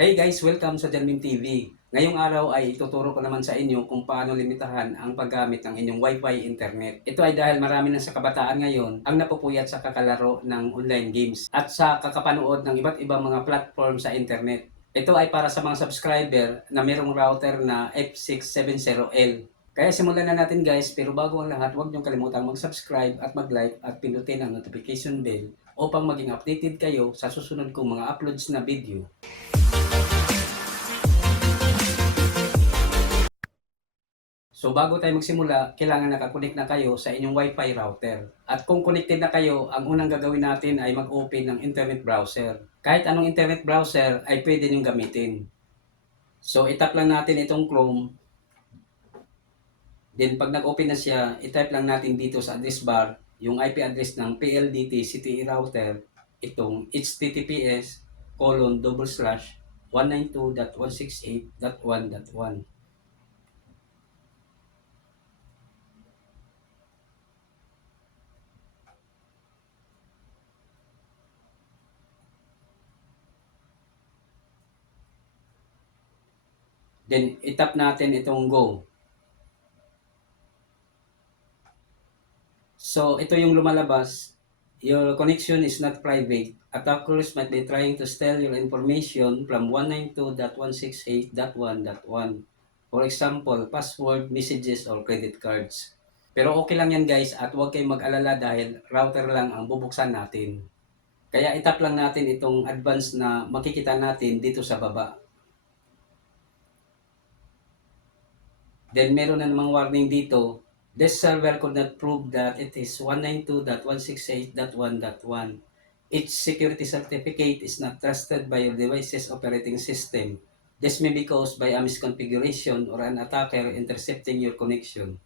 Hey guys, welcome sa Janmin TV. Ngayong araw ay ituturo ko naman sa inyo kung paano limitahan ang paggamit ng inyong Wi-Fi internet. Ito ay dahil marami na sa kabataan ngayon ang napupuyat sa kakalaro ng online games at sa kakapanood ng iba't ibang mga platform sa internet. Ito ay para sa mga subscriber na mayroong router na F670L. Kaya simulan na natin guys, pero bago ang lahat, huwag niyong kalimutang mag-subscribe at mag-like at pindutin ang notification bell upang maging updated kayo sa susunod kong mga uploads na video. So bago tayo magsimula, kailangan nakakunik na kayo sa inyong Wi-Fi router. At kung connected na kayo, ang unang gagawin natin ay mag-open ng internet browser. Kahit anong internet browser ay pwede niyong gamitin. So itap lang natin itong Chrome. Then pag nag-open na siya, itype lang natin dito sa address bar yung IP address ng PLDT CTE router. Itong https colon double slash 192.168.1.1. Then, itap natin itong go. So, ito yung lumalabas. Your connection is not private. Attackers might be trying to steal your information from 192.168.1.1. For example, password, messages, or credit cards. Pero okay lang yan guys at huwag kayong mag-alala dahil router lang ang bubuksan natin. Kaya itap lang natin itong advance na makikita natin dito sa baba. Then meron na namang warning dito. This server could not prove that it is 192.168.1.1. Its security certificate is not trusted by your device's operating system. This may be caused by a misconfiguration or an attacker intercepting your connection.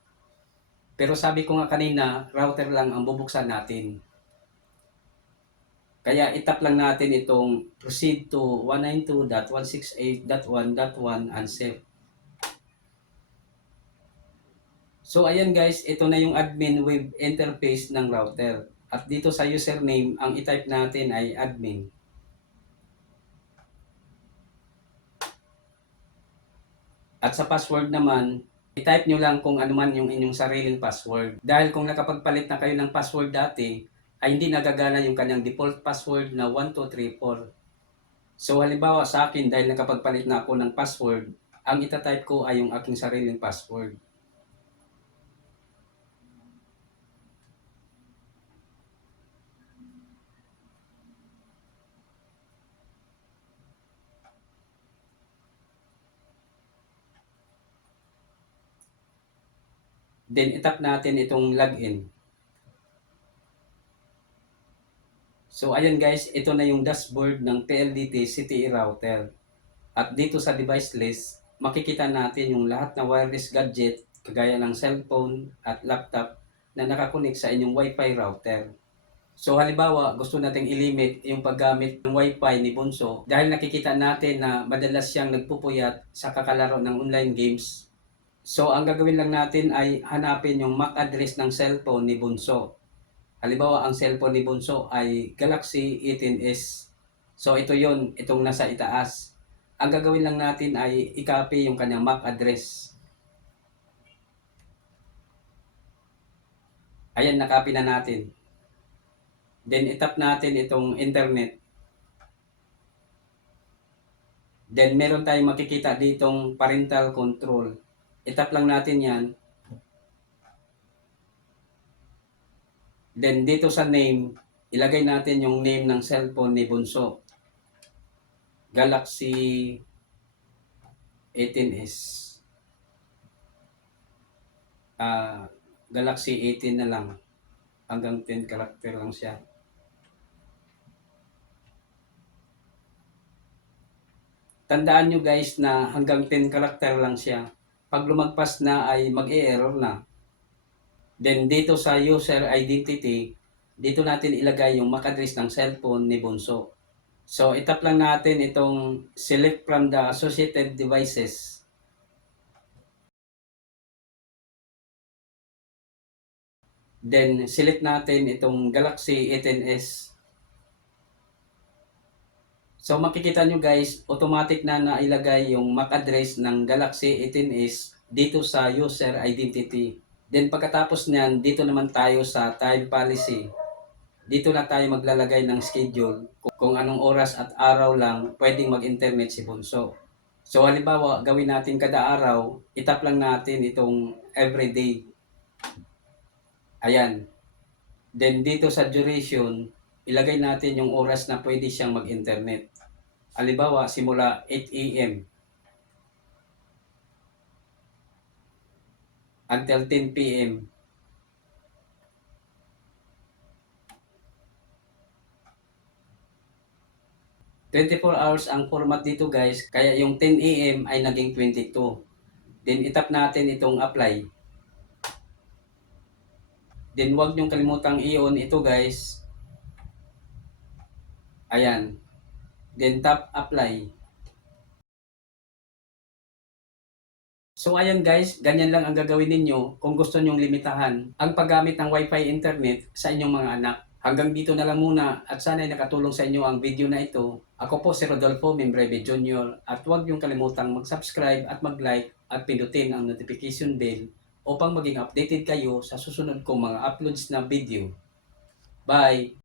Pero sabi ko nga kanina, router lang ang bubuksan natin. Kaya itap lang natin itong proceed to 192.168.1.1 and save. So ayan guys, ito na yung admin web interface ng router. At dito sa username, ang itype natin ay admin. At sa password naman, itype nyo lang kung ano man yung inyong sariling password. Dahil kung nakapagpalit na kayo ng password dati, ay hindi nagagana yung kanyang default password na 1234. So halimbawa sa akin, dahil nakapagpalit na ako ng password, ang itatype ko ay yung aking sariling password. Then itap natin itong login. So ayan guys, ito na yung dashboard ng PLDT CTE router. At dito sa device list, makikita natin yung lahat ng wireless gadget kagaya ng cellphone at laptop na nakakunik sa inyong Wi-Fi router. So halimbawa, gusto nating ilimit yung paggamit ng Wi-Fi ni Bunso dahil nakikita natin na madalas siyang nagpupuyat sa kakalaro ng online games So, ang gagawin lang natin ay hanapin yung MAC address ng cellphone ni Bunso. Halimbawa, ang cellphone ni Bunso ay Galaxy 18s. So, ito yon itong nasa itaas. Ang gagawin lang natin ay i-copy yung kanyang MAC address. Ayan, na-copy na natin. Then, itap natin itong internet. Then, meron tayong makikita ditong parental control. Itap lang natin yan. Then dito sa name, ilagay natin yung name ng cellphone ni Bunso. Galaxy 18s. Ah, Galaxy 18 na lang. Hanggang 10 character lang siya. Tandaan nyo guys na hanggang 10 character lang siya pag lumagpas na ay mag-e-error na. Then dito sa user identity, dito natin ilagay yung MAC address ng cellphone ni Bunso. So itap lang natin itong select from the associated devices. Then select natin itong Galaxy 18s. So makikita nyo guys, automatic na nailagay yung MAC address ng Galaxy 18s dito sa user identity. Then pagkatapos niyan, dito naman tayo sa time policy. Dito na tayo maglalagay ng schedule kung, anong oras at araw lang pwedeng mag-internet si Bunso. So halimbawa, gawin natin kada araw, itap lang natin itong everyday. Ayan. Then dito sa duration, ilagay natin yung oras na pwede siyang mag-internet. Halimbawa, simula 8 a.m. until 10 p.m. Twenty-four hours ang format dito guys, kaya yung 10 a.m. ay naging 22. Then itap natin itong apply. Then huwag niyong kalimutang i-on ito guys. Ayan. Then tap apply. So ayan guys, ganyan lang ang gagawin ninyo kung gusto nyong limitahan ang paggamit ng Wi-Fi internet sa inyong mga anak. Hanggang dito na lang muna at sana'y nakatulong sa inyo ang video na ito. Ako po si Rodolfo Membreve Jr. at huwag niyong kalimutang mag-subscribe at mag-like at pindutin ang notification bell upang maging updated kayo sa susunod kong mga uploads na video. Bye!